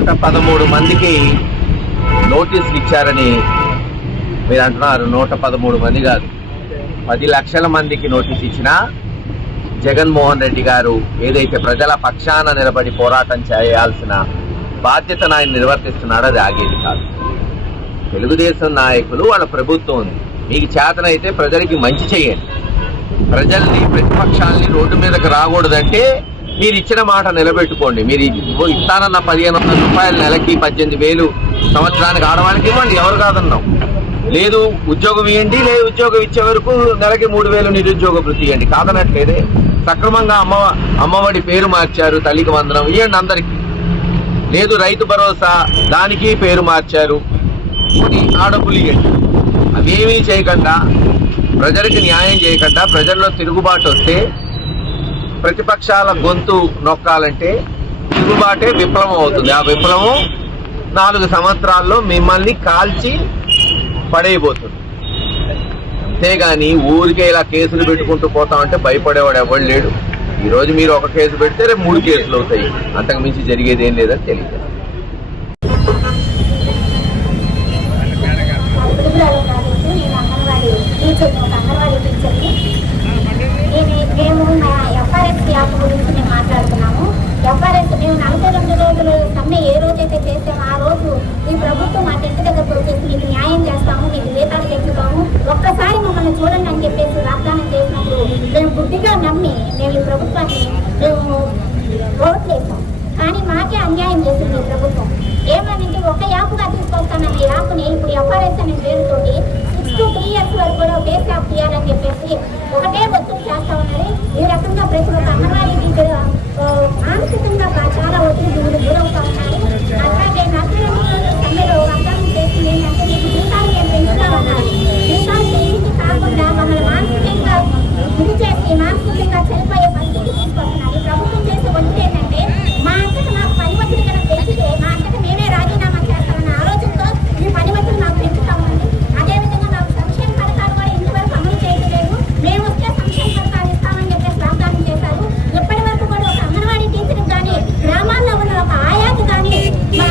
నూట పదమూడు మందికి నోటీసులు ఇచ్చారని మీరు అంటున్నారు. నూట పదమూడు మంది కాదు. పది లక్షల మందికి నోటీస్ ఇచ్చినా జగన్మోహన్ రెడ్డి గారు ఏదైతే ప్రజల పక్షాన నిలబడి పోరాటం చేయాల్సిన బాధ్యతను ఆయన నిర్వర్తిస్తున్నాడో అది ఆగేది కాదు. తెలుగుదేశం నాయకులు వాళ్ళ ప్రభుత్వం ఉంది. మీకు చేతనైతే ప్రజలకి మంచి చేయండి. ప్రజల్ని ప్రతిపక్షాల్ని రోడ్డు మీదకి రాకూడదంటే మీరు ఇచ్చిన మాట నిలబెట్టుకోండి. మీరు ఇస్తానన్న పదిహేను వందల రూపాయలు నెలకి పద్దెనిమిది వేలు సంవత్సరానికి ఆడవాళ్ళకి ఇవ్వండి. ఎవరు కాదన్నాం లేదు ఉద్యోగం ఇవ్వండి లేదు ఉద్యోగం ఇచ్చే వరకు నెలకి మూడు వేలు నిరుద్యోగ వృత్తి ఇవ్వండి కాదనట్లేదే. సక్రమంగా అమ్మ అమ్మఒడి పేరు మార్చారు తల్లికి వందనం ఇవ్వండి అందరికి. లేదు రైతు భరోసా దానికి పేరు మార్చారు. కొన్ని ఆడపులు ఇవ్వండి అవేమీ చేయకుండా ప్రజలకు న్యాయం చేయకుండా ప్రజల్లో తిరుగుబాటు వస్తే ప్రతిపక్షాల గొంతు నొక్కాలంటే తిరుగుబాటే విప్లవం అవుతుంది ఆ విప్లవం నాలుగు సంవత్సరాల్లో మిమ్మల్ని కాల్చి పడేయబోతుంది. అంతేగాని ఊరికే ఇలా కేసులు పెట్టుకుంటూ పోతామంటే భయపడేవాడు ఎవడు లేడు. ఈరోజు మీరు ఒక కేసు పెడితే రేపు మూడు కేసులు అవుతాయి. అంతకు మించి జరిగేది ఏం లేదని తెలియదు. కుటుంబాలు నేను అంగన్వాడీ టీచర్ ఒక అంగన్వాడీ టీచర్ని నేను మేము మా ఎఫ్ఆర్ఎస్ యాప్ గురించి మేము మాట్లాడుతున్నాము ఎఫ్ఆర్ఎస్ మేము నలభై రెండు రోజులు ఏ రోజైతే చేసామో ఆ రోజు ఈ ప్రభుత్వం మా ఇంటి దగ్గరకు వచ్చేసి మీకు న్యాయం చేస్తాము మీకు వేతాలు పెంచుతాము ఒక్కసారి మమ్మల్ని చూడండి అని చెప్పేసి వాగ్దానం చేసినప్పుడు మేము బుద్ధిగా నమ్మి మేము ఈ ప్రభుత్వాన్ని మేము ఓట్లేసాం కానీ మాకే అన్యాయం చేసింది ఈ ప్రభుత్వం. ఏమనంటే ఒక యాప్గా తీసుకొస్తానన్న యాప్ని ఇప్పుడు ఎఫ్ఆర్ఎస్ అనే పేరుతోటి సిక్స్ టు త్రీ ఇయర్స్ వరకు కూడా బేస్ యాప్ తీయాలని చెప్పేసి ఒకటే ఒత్తిడి చేస్తా ఉన్నది ఈ రకంగా ప్రతి ఒక్క అంగన్వాడీ టీచర్ ఆ, మానసికంగా బా- చాలా ఒత్తిడి గురి గురవుతా ఉన్నారు అట్లాగే నలభై రెండు రోజుల సమ్మెలో వాగ్దానం చేసింది ఏంటంటే మీకు జీతాలు మేము పెంచుతామన్నారు జీతాలు పెంచింది కాకుండా మమ్మల్ని మానసికంగా గురి చేసి మానసికంగా చనిపోయే పరిస్థితి తీసుకొస్తున్నారు ఈ ప్రభుత్వం చేసే ఒత్తిడి ఏంటంటే మా అంతటా మాకు పని ఒత్తిడి కనుక పెంచితే మా అంతటా మేమే రాజీనామా చేస్తామన్న ఆలోచనతో ఈ పని ఒత్తిడి మాకు పెంచుతామని అదేవిధంగా మాకు సంక్షేమ పథకాలు కూడా ఇంతవరకు అమలు చేయలేదు మేము వస్తే సంక్షేమ పథకాలు ఇస్తామని చెప్పేసి వాగ్దానం చేశారు ఇప్పటి వరకు కూడా ఒక అంగన్వాడీ టీచర్కి కానీ గ్రామాల్లో ఉన్న ఒక ఆయాకి కానీ మా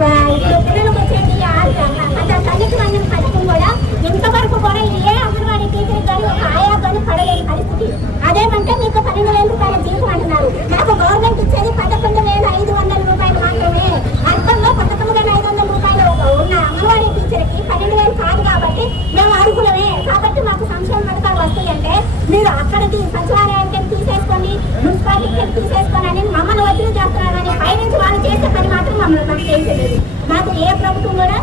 మా ఇప్పుడు పిల్లలకు వచ్చేది ఆ- అంటే తల్లికి వండిన పథకం కూడా ఇంతవరకు కూడా ఏ అంగన్వాడీ టీచర్కి కానీ ఒక ఆయా కానీ పడలేని పరిస్థితి అదేమంటే మీకు పన్నెండు వేల రూపాయల జీతం అంటున్నారు నాకు గవర్నమెంట్ ఇచ్చేది పదకొండు వేల ఐదు వందల రూపాయలు మాత్రమే అర్థంలో పదకొండు వేల ఐదు వందల రూపాయలు ఒక- ఉన్న అంగన్వాడీ టీచర్కి పన్నెండు వేలు కాదు కాబట్టి మేము అర్హులమే కాబట్టి మాకు సంక్షేమ పథకాలు వస్తాయంటే మీరు అక్కడికి సచివాలయానికి తీసేసుకోండి మున్సిపాలిటీకి తీసేసుకోండి అని మమ్మల్ని ఒత్తిడి చేస్తున్నారని పైనుంచి వాళ్ళు చేసే పని మాత్రం మమ్మల్ని మాకు చేయలేదు మాకు ఏ ప్రభుత్వం కూడా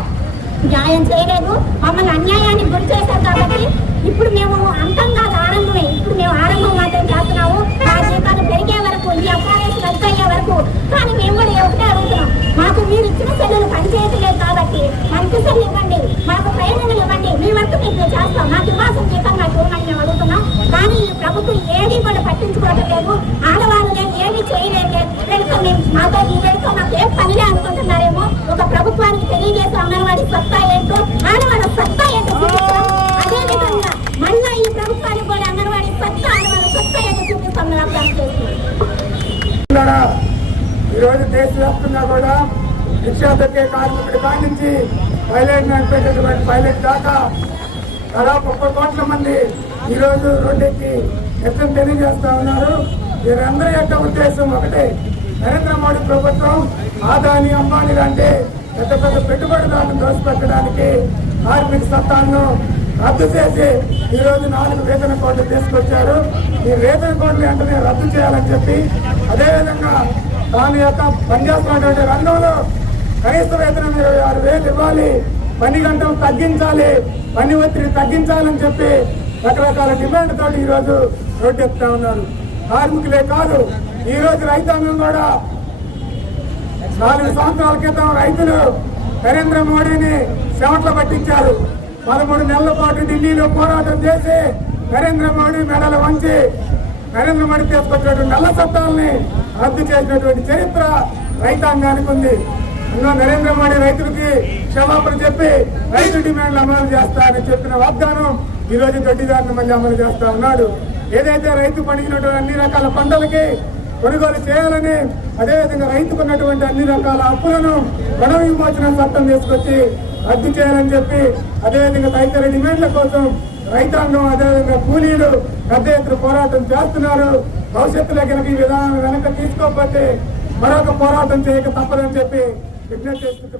న్యాయం చేయలేదు. మమ్మల్ని అన్యాయానికి గురి చేశారు కాబట్టి ఇప్పుడు మేము అంతం కాదు ఆరంభమే ఇప్పుడు మేము ఆరంభం మాత్రం చేస్తున్నాము. ఆ జీతాలు పెరిగే వరకు ఈ అపారేషన్ రద్దు అయ్యే వరకు. కానీ మేము కూడా ఒకటే అడుగుతున్నాం. మాకు మీరు ఇచ్చిన సెల్లులు పనిచేయట్లేదు కాబట్టి మంచి సెల్లు ఇవ్వండి మాకు ప్రయోజనాలు ఇవ్వండి. మీ వరకు మీకు చేస్తాం మాకు ఇవ్వాల్సిన జీతం మాకు ఇవ్వమని మేము అడుగుతున్నాం కానీ ఈ ప్రభుత్వం ఏది కూడా పట్టించుకోవటం లేదు ఆడవాళ్ళు లేదు ఏమీ చేయలేదు వీళ్ళతో మేము మాతో వీళ్ళతో మాకు ఏం పనిలే అనుకుంటున్నారేమో. ఒక ప్రభుత్వానికి తెలియజేసి అంగన్వాడి సత్తా ఏంటో ఆడవాళ్ళ సత్తా ఏంటో చూపిస్తాం. అదే విధంగా మళ్ళా ఈ ప్రభుత్వానికి కూడా అంగన్వాడి సత్తా ఆడవాళ్ళ సత్తా ఏంటో చూపిస్తాం వాగ్దానం చేస్తున్నాం ఈరోజు దేశవ్యాప్తంగా కూడా రిక్షా దొక్కే కార్మికుడి కాడి నుంచి పైలట్ నడిపేటటువంటి పైలట్ దాకా దాదాపు ముప్పై కోట్ల మంది ఈరోజు రోడ్డెక్కి ఎత్తున తెలియజేస్తా ఉన్నారు. వీరందరి యొక్క ఉద్దేశం ఒకటే. నరేంద్ర మోడీ ప్రభుత్వం ఆదాని అంబానీ లాంటి పెద్ద పెద్ద పెట్టుబడిదారులను దోసిపెట్టడానికి కార్మిక చట్టాలను రద్దు చేసి ఈరోజు నాలుగు వేతన కోట్లు తీసుకొచ్చారు. ఈ వేతన కోట్లు వెంటనే రద్దు చేయాలని చెప్పి అదేవిధంగా దాని యొక్క పనిచేస్తున్నటువంటి రంగంలో కనీస వేతనం ఇరవై ఆరు వేలు ఇవ్వాలి. పని గంటలు తగ్గించాలి. పని ఒత్తిడి తగ్గించాలని చెప్పి రకరకాల డిమాండ్ తోటి ఈరోజు రోడ్డెక్కుతా ఉన్నారు. కార్మికులే కాదు ఈ రోజు రైతాంగం కూడా నాలుగు సంవత్సరాల క్రితం రైతులు నరేంద్ర మోడీని చెమట్లు పట్టించారు. పదమూడు నెలల పాటు ఢిల్లీలో పోరాటం చేసి నరేంద్ర మోడీ మెడలు వంచి నరేంద్ర మోడీ తీసుకొచ్చినటువంటి నల్ల చట్టాలని రద్దు చేసినటువంటి చరిత్ర రైతాంగానికి ఉంది. ఇంకా నరేంద్ర మోడీ రైతులకి క్షమాపణ చెప్పి రైతు డిమాండ్లు అమలు చేస్తారని చెప్పిన వాగ్దానం ఈ రోజు దొడ్డిదారిని మళ్ళీ అమలు చేస్తా ఉన్నాడు. ఏదైతే రైతు పండించినటువంటి అన్ని రకాల పంటలకి కొనుగోలు చేయాలని అదేవిధంగా రైతుకు ఉన్నటువంటి అన్ని రకాల అప్పులను రుణ విమోచన చట్టం తీసుకొచ్చి రద్దు చేయాలని చెప్పి అదేవిధంగా తదితర డిమాండ్ల కోసం రైతాంగం అదేవిధంగా కూలీలు పెద్ద ఎత్తున పోరాటం చేస్తున్నారు. భవిష్యత్తులో కనుక ఈ విధానం వెనక తీసుకోకపోతే మరొక పోరాటం చేయక తప్పదని చెప్పి విజ్ఞప్తి చేసుకుంటూ